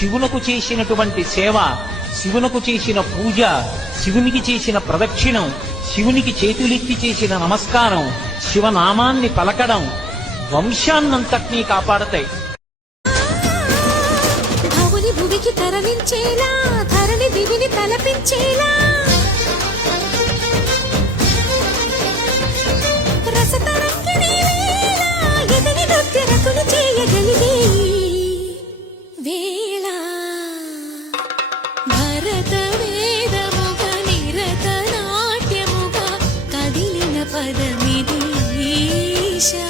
శివునకు చేసినటువంటి సేవ, శివునకు చేసిన పూజ, శివునికి చేసిన ప్రదక్షిణం, శివునికి చేతులెత్తి చేసిన నమస్కారం, శివనామాన్ని పలకడం వంశాన్నంతటినీ కాపాడతాయి. భువికి తరలించేలా, ధరణి దివిని తలపించేలా, రసతరంగిణి వేళ ఎదని నృత్యరతులు చేయగలిగే వేళ, భరత వేదముగ నిరత నాట్యముగా కదిలిన పదమిది ఈశా.